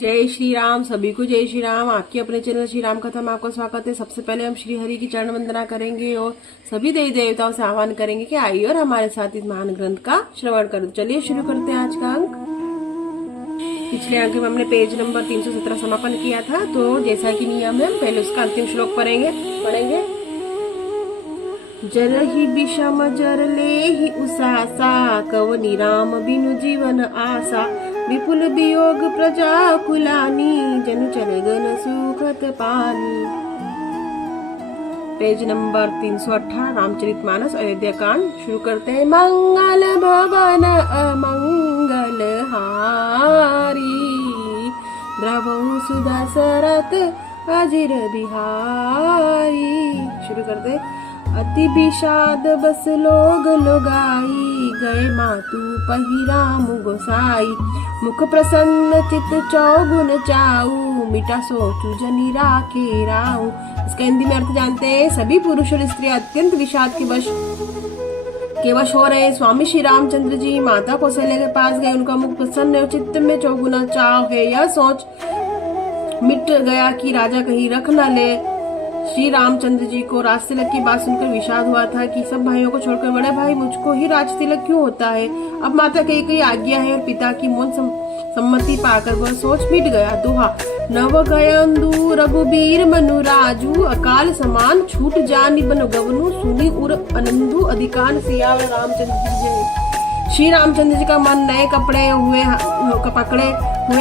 जय श्री राम। सभी को जय श्री राम। आपके अपने चैनल श्री राम कथा में आपका स्वागत है। सबसे पहले हम श्री हरि की चरण वंदना करेंगे और सभी देवी देवताओं से आह्वान करेंगे कि आइए और हमारे साथ इस महान ग्रंथ का श्रवण करें। चलिए शुरू करते हैं आज का अंक। पिछले अंक में हमने पेज नंबर 317 समापन किया था, तो जैसा कि नियम है पहले उसका अंतिम श्लोक पढ़ेंगे। जर ही विषम जर ले ही उसासा, कवनी राम बिनु जीवन आशा, विपुल वियोग प्रजा कुलानी, जनु चले गन सुखत पानी। पेज नंबर 318 रामचरितमानस अयोध्या कांड शुरू करते हैं। मंगल भवन अमंगल हारी, द्रवहु सुधा सरत अजिर बिहारी। शुरू करते अति विषाद बस लोग लोगाई, गए मातु पही राम गोसाई, मुख प्रसन्न चित चौगुन चाऊ, मिटा सोचु जनी राखे राऊ। इसका हिंदी में अर्थ जानते हैं। सभी पुरुष और स्त्रियां अत्यंत विषाद के वश हो रहे स्वामी श्री रामचंद्र जी माता कौशल्या के पास गए। उनका मुख प्रसन्न है, चित्त में चौगुना चाव है। यह सोच मिट गया कि राजा कहीं रख न ले। श्री रामचंद्र जी को राज तिलक की बात सुनकर विषाद हुआ था कि सब भाइयों को छोड़कर बड़े भाई मुझको ही राज तिलक क्यों होता है। अब माता कई आज्ञा है और पिता की मौन सम्मति पाकर वह सोच मिट गया। दोहा नव गयंदु रघुबीर मनु राजू, अकाल समान छूट जानि बन गवनु, सुनी उर अनंदु अधिकान सियावर रामचंद्र जी जय। श्री रामचंद्र जी का मन नए पकड़े हुए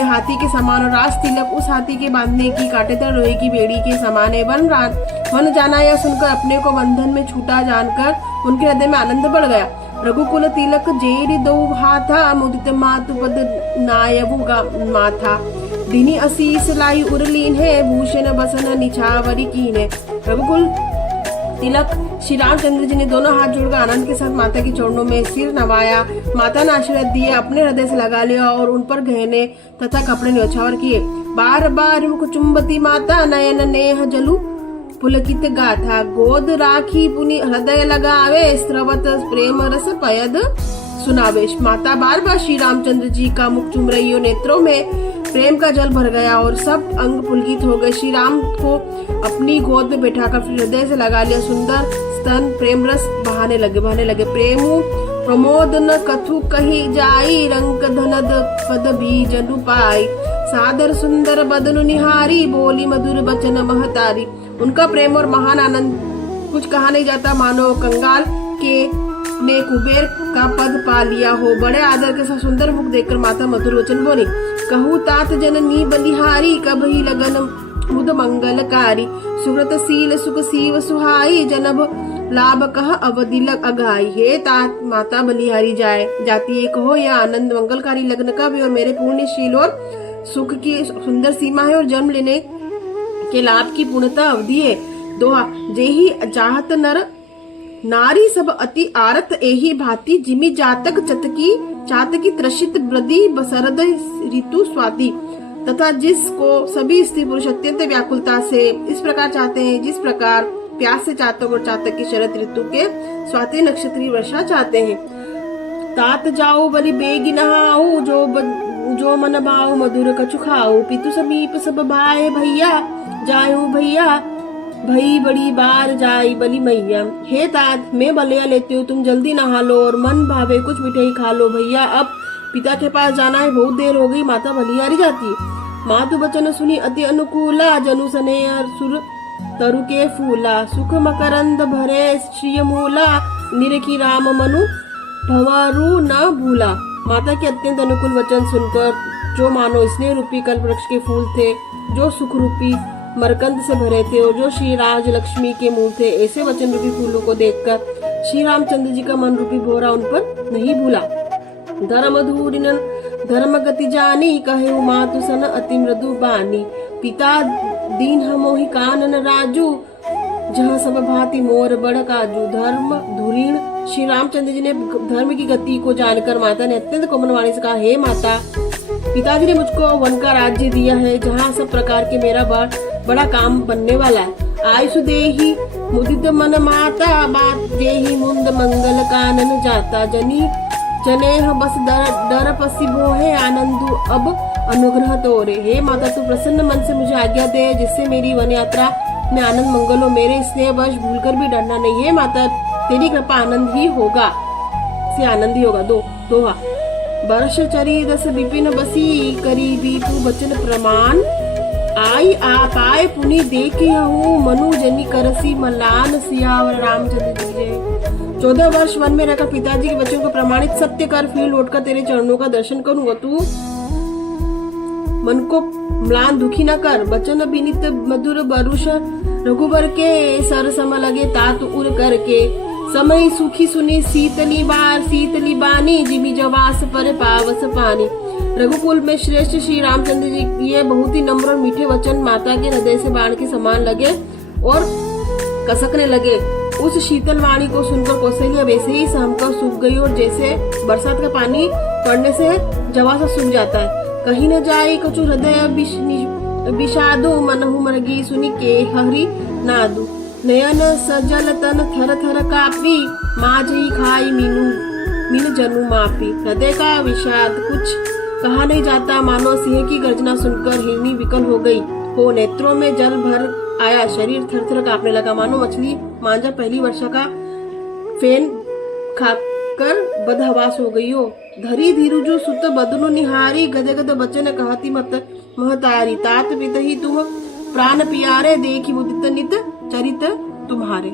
हाथी के समान और राज तिलक उस हाथी के बांधने की कांटेदार लोहे की बेड़ी के समान है। वन जाना यह सुनकर अपने को बंधन में छूटा जानकर उनके हृदय में आनंद बढ़ गया। रघुकुल तिलक जेरी दो हाथा, मुदित मातु पद नायबु माथा, दिनी असीस लाई उरलीन है, भूषण बसन निछावरी कीन है। रघुकुल तिलक श्री रामचंद्र जी ने दोनों हाथ जोड़कर आनंद के साथ माता के चरणों में सिर नवाया। माता ने आशीर्वाद दिए, अपने हृदय से लगा लिया और उन पर गहने तथा कपड़े न्योछावर किए। बार बार मुख चुंबती माता, नयन नेह जलु पुलकित गाथा, गोद राखी पुनि हृदय लगावे, स्रवत प्रेम रस पयद सुनावेश। माता बार बार श्री रामचंद्र जी का मुख चुम रही हो। नेत्रों में प्रेम का जल भर गया और सब अंग पुलकित हो गए। श्री राम को अपनी गोद में बैठाकर हृदय से लगा लिया। सुंदर स्तन प्रेम रस बहाने लगे। प्रेमु प्रमोद न कथु कही जाई, रंग धनद पद भी जनु पाई, सादर सुंदर बदनु निहारी, बोली मधुर बचन महतारी। उनका प्रेम और महान आनंद कुछ कहा नहीं जाता, मानो कंगाल के ने कुबेर का पद पा लिया हो। बड़े आदर के साथ सुंदर मुख देखकर माता मधुर वचन बोली, कहू तात जननी बलिहारी, कब ही लगन मुद मंगलकारी, सुव्रत सील सुख सीव सुहाई, जनब लाभ कह अवदिलक अगाई। हे तात माता बलिहारी जाती है, कहो यह आनंद मंगलकारी लग्न का भी और मेरे पुण्यशील और सुख की सुंदर सीमा है और जन्म लेने के लाभ की पूर्णता अवधि है। दोहा जेहि चाहत नर नारी सब अति आरत, एही भांति जिमि जातक चातकी त्रसित ब्रदी बसरद ऋतु स्वाति। तथा जिसको सभी स्त्री पुरुष अत्यंत व्याकुलता से इस प्रकार चाहते हैं जिस प्रकार प्यास से चातक और चातक की शरद ऋतु के स्वाति नक्षत्री वर्षा चाहते हैं। तात जाओ बलि बेगी नहाऊ, जो मन भाऊ मधुर कछु खाऊ, पितु समीप सब भाई भैया, जायू भैया भई बड़ी बार जाई बलि मैया। हे तात मैं बलिया लेती हूँ, तुम जल्दी नहा लो और मन भावे कुछ मिठाई खा लो भैया, अब पिता के पास जाना है, बहुत देर हो गई। माता बलिहारी जाती है। मातु बचन सुनी अति अनुकूला, जनु सने सुर तरु के फूला, सुख मकरंद भरे श्रिय मूला, निरखी राम मनु भंवरु न भूला। माता के अत्यंत अनुकूल वचन सुनकर जो मानो स्नेह रूपी कल्प वृक्ष के फूल थे, जो सुख रूपी मरकंद से भरे थे और जो श्री राज लक्ष्मी के मूल थे, ऐसे वचन रूपी फूलों को देखकर श्री रामचंद्र जी का मन रूपी भौरा उन पर नहीं भूला। धर्म धूरिन धर्म गति जानी, कहे मातु सन अति मृदु बानी, पिता दीन हमोहि कानन राजू, जहाँ सब भांति मोर बड़ काजू। धर्म धुरीण श्री रामचंद्र जी ने धर्म की गति को जानकर माता ने अत्यंत कोमल वाणी से कहा, हे माता, पिताजी ने मुझको वन का राज्य दिया है, जहाँ सब प्रकार के मेरा बड़ा काम बनने वाला है। आयुष देही मुदित मन माता, बात देही मुंद मंगल कानन जाता, जनी जनेह बस डर पसी बोहे, आनंदु अब अनुग्रह तो रे। हे माता तू प्रसन्न मन से मुझे आज्ञा दे, जिससे मेरी वन यात्रा में आनंद मंगल हो। मेरे स्नेह वश भूलकर भी डरना नहीं। हे माता तेरी कृपा आनंद ही होगा, से आनंद ही होगा। दोहा। वर्ष चरी दस विपिन बसी, करी बीपू बचन प्रमाण। आई आप आए पुनि देखी हूँ, मनु जनी करसी मलान। सियावर रामचंद्र जी जय। 14 वर्ष वन में रहकर पिताजी के वचन को प्रमाणित सत्य कर फिर लौटकर तेरे चरणों का दर्शन करूंगा। तू मन को म्लान दुखी न कर। वचन विनित मधुर बरुष, रघुबर के सर सम लगे तात उर करके। समय सुखी सुनी शीतली बार, शीतली बानी जिमी जवास पर पावस पानी। रघुकुल में श्रेष्ठ श्री रामचंद्र जी ये बहुत ही नम्र और मीठे वचन माता के हृदय से बाण के समान लगे और कसकने लगे। उस शीतल वाणी को सुनकर कौशल्या वैसे ही सहमकर सूख गई, और जैसे बरसात का पानी पड़ने से जवासा सूख जाता है। कहीं न जाए कछु हृदय विषादो, मनहु मरगी सुनी के हरि नादु। नयन सजल तन थर थर कापी, माझी खाई मीन जनु मापी। हृदय का विषाद कुछ कहा नहीं जाता, मानो सिंह की गर्जना सुनकर हिरनी विकल हो गई हो। नेत्रों में जल भर आया, शरीर थर थर कांपने लगा, मानो मछली मांझा पहली वर्षा का फेन खाकर बदहवास हो गई हो। धरी धीरुजु सुत बदनु निहारी, गद गद बचन कहती मत महतारी। तात पित ही तुम प्राण पियारे, देखी मुदित नित चरित तुम्हारे।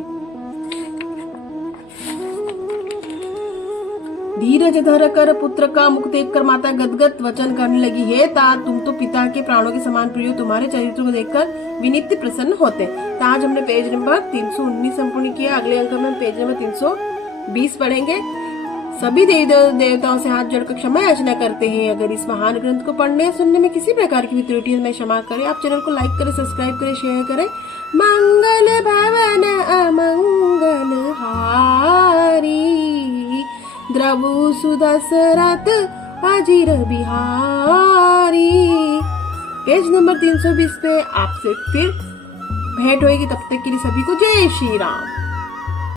धीरज धर कर पुत्र का मुख देखकर माता गदगद वचन करने लगी। हे तात तुम तो पिता के प्राणों के समान प्रिय, तुम्हारे चरित्र को देखकर विनित प्रसन्न होते। तो आज हमने पेज नंबर 319 संपूर्ण किया। अगले अंक में पेज नंबर 320 पढ़ेंगे। सभी देवी देवताओं से हाथ जोड़कर क्षमा याचना करते हैं। अगर इस महान ग्रंथ को पढ़ने सुनने में किसी प्रकार की भी त्रुटि है, मैं क्षमा करें। आप चैनल को लाइक करें, सब्सक्राइब करें, शेयर करें। मंगल भवन अमंगल हारी, द्रवु सुदशरथ अजीर बिहारी। पेज नंबर 320 पे आपसे फिर भेंट होगी। तब तक के लिए सभी को जय श्री राम।